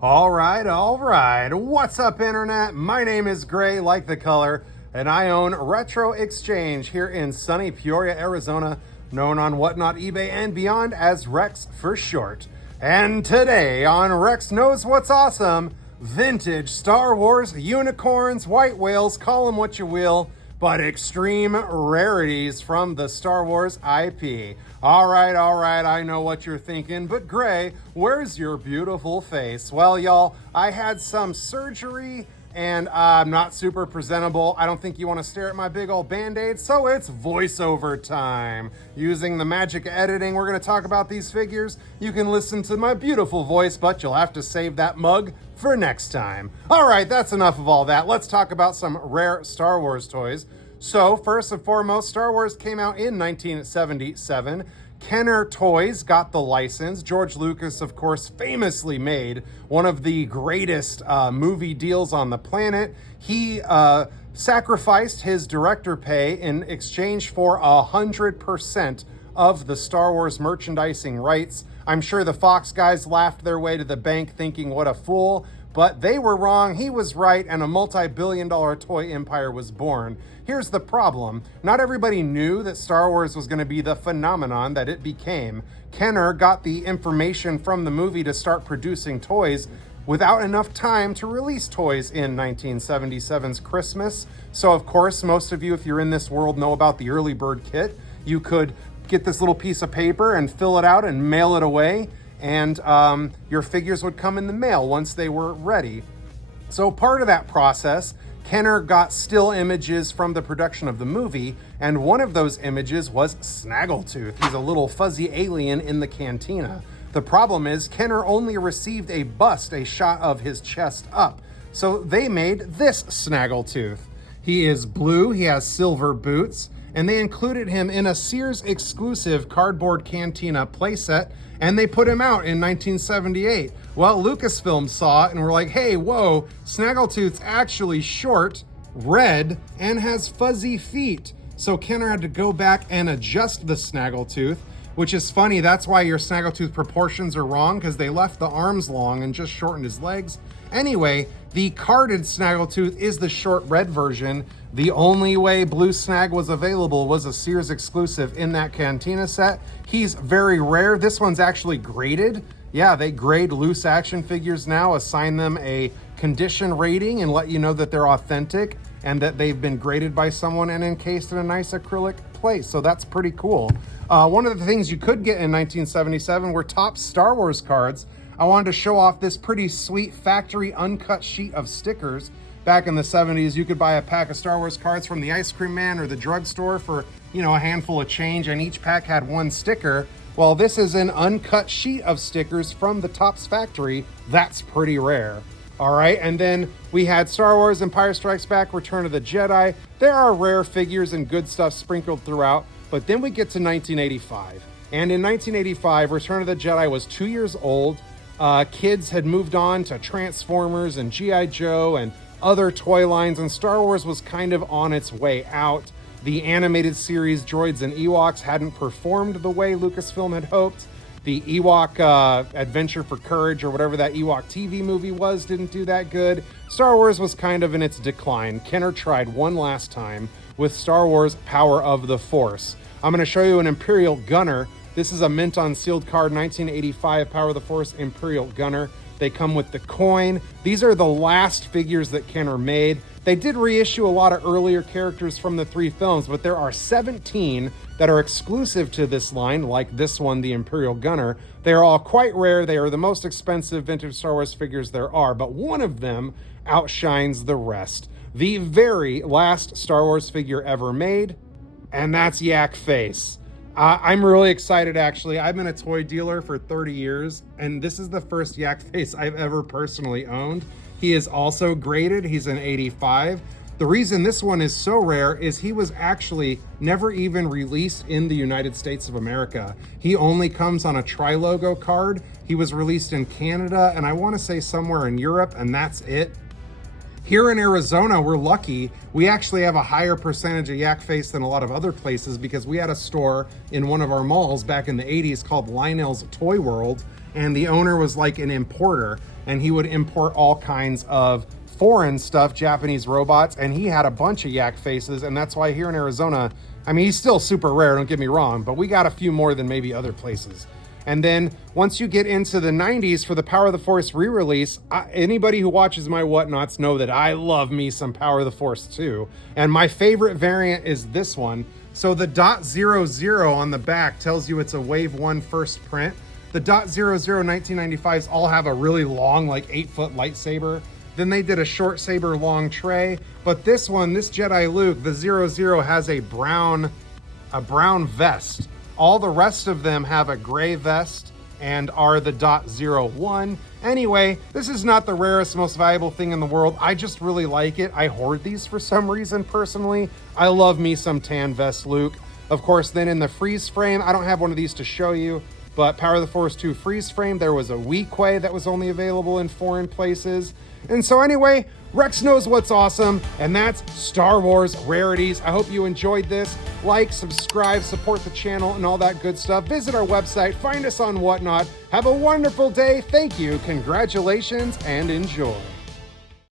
All right. What's up, Internet? My name is Gray, like the color, and I own Retro Exchange here in sunny Peoria, Arizona, known on Whatnot, eBay, and beyond as Rex for short. And today on Rex Knows What's Awesome, vintage Star Wars unicorns, white whales, call them what you will, but extreme rarities from the Star Wars IP. All right, I know what you're thinking, but Gray, where's your beautiful face? Well, y'all, I had some surgery and I'm not super presentable. I don't think you want to stare at my big old band-aid, so it's voiceover time. Using the magic of editing, we're going to talk about these figures. You can listen to my beautiful voice, but you'll have to save that mug for next time. All right, that's enough of all that. Let's talk about some rare Star Wars toys. So, first and foremost, Star Wars came out in 1977. Kenner Toys got the license. George Lucas, of course, famously made one of the greatest movie deals on the planet. He sacrificed his director pay in exchange for 100% of the Star Wars merchandising rights. I'm sure the Fox guys laughed their way to the bank thinking, what a fool. But they were wrong, he was right, and a multi-billion-dollar toy empire was born. Here's the problem. Not everybody knew that Star Wars was going to be the phenomenon that it became. Kenner got the information from the movie to start producing toys without enough time to release toys in 1977's Christmas. So, of course, most of you, if you're in this world, know about the early bird kit. You could get this little piece of paper and fill it out and mail it away, and your figures would come in the mail once they were ready. So part of that process, Kenner got still images from the production of the movie, and one of those images was Snaggletooth. He's a little fuzzy alien in the cantina. The problem is Kenner only received a bust, a shot of his chest up. So they made this Snaggletooth. He is blue, he has silver boots, and they included him in a Sears exclusive cardboard cantina playset, and they put him out in 1978. Well, Lucasfilm saw it and were like, hey, whoa, Snaggletooth's actually short, red, and has fuzzy feet. So Kenner had to go back and adjust the Snaggletooth, which is funny. That's why your Snaggletooth proportions are wrong, because they left the arms long and just shortened his legs. Anyway, the carded Snaggletooth is the short red version. The only way Blue Snag was available was a Sears exclusive in that cantina set. He's very rare. This one's actually graded. Yeah, they grade loose action figures now, assign them a condition rating, and let you know that they're authentic and that they've been graded by someone and encased in a nice acrylic plate. So that's pretty cool. One of the things you could get in 1977 were top Star Wars cards. I wanted to show off this pretty sweet factory uncut sheet of stickers. Back in the 70s, you could buy a pack of Star Wars cards from the ice cream man or the drugstore for, a handful of change, and each pack had one sticker. Well, this is an uncut sheet of stickers from the Topps factory. That's pretty rare. All right, and then we had Star Wars, Empire Strikes Back, Return of the Jedi. There are rare figures and good stuff sprinkled throughout, but then we get to 1985. And in 1985, Return of the Jedi was 2 years old. Kids had moved on to Transformers and G.I. Joe and other toy lines, and Star Wars was kind of on its way out. The animated series Droids and Ewoks hadn't performed the way Lucasfilm had hoped. The Ewok Adventure for Courage, or whatever that Ewok TV movie was, didn't do that good. Star Wars was kind of in its decline. Kenner tried one last time with Star Wars Power of the Force. I'm going to show you an Imperial Gunner. This is a mint on sealed card, 1985 Power of the Force Imperial Gunner. They come with the coin. These are the last figures that Kenner made. They did reissue a lot of earlier characters from the 3 films, but there are 17 that are exclusive to this line, like this one, the Imperial Gunner. They are all quite rare. They are the most expensive vintage Star Wars figures there are, but one of them outshines the rest. The very last Star Wars figure ever made, and that's Yak Face. I'm really excited, actually. I've been a toy dealer for 30 years, and this is the first Yak Face I've ever personally owned. He is also graded. He's an 85. The reason this one is so rare is he was actually never even released in the United States of America. He only comes on a tri-logo card. He was released in Canada, and I want to say somewhere in Europe, and that's it. Here in Arizona, we're lucky. We actually have a higher percentage of Yak Face than a lot of other places because we had a store in one of our malls back in the 80s called Lionel's Toy World, and the owner was like an importer. and he would import all kinds of foreign stuff, Japanese robots, and he had a bunch of yak faces, and that's why here in Arizona, I mean, he's still super rare, don't get me wrong, but we got a few more than maybe other places. And then once you get into the 90s for the Power of the Force re-release, anybody who watches my Whatnots know that I love me some Power of the Force 2. And my favorite variant is this one. So the .00 on the back tells you it's a Wave 1 first print. The .00 1995s all have a really long, like 8-foot lightsaber. Then they did a short saber long tray. But this one, this Jedi Luke, the 00 has a brown vest. All the rest of them have a gray vest and are the .01. Anyway, this is not the rarest, most valuable thing in the world. I just really like it. I hoard these for some reason personally. I love me some tan vest Luke. Of course, then in the freeze frame, I don't have one of these to show you, but Power of the Force 2 freeze frame, there was a Weequay that was only available in foreign places. And so anyway, Rex knows what's awesome, and that's Star Wars Rarities. I hope you enjoyed this. Like, subscribe, support the channel, and all that good stuff. Visit our website, find us on Whatnot. Have a wonderful day. Thank you, congratulations, and enjoy.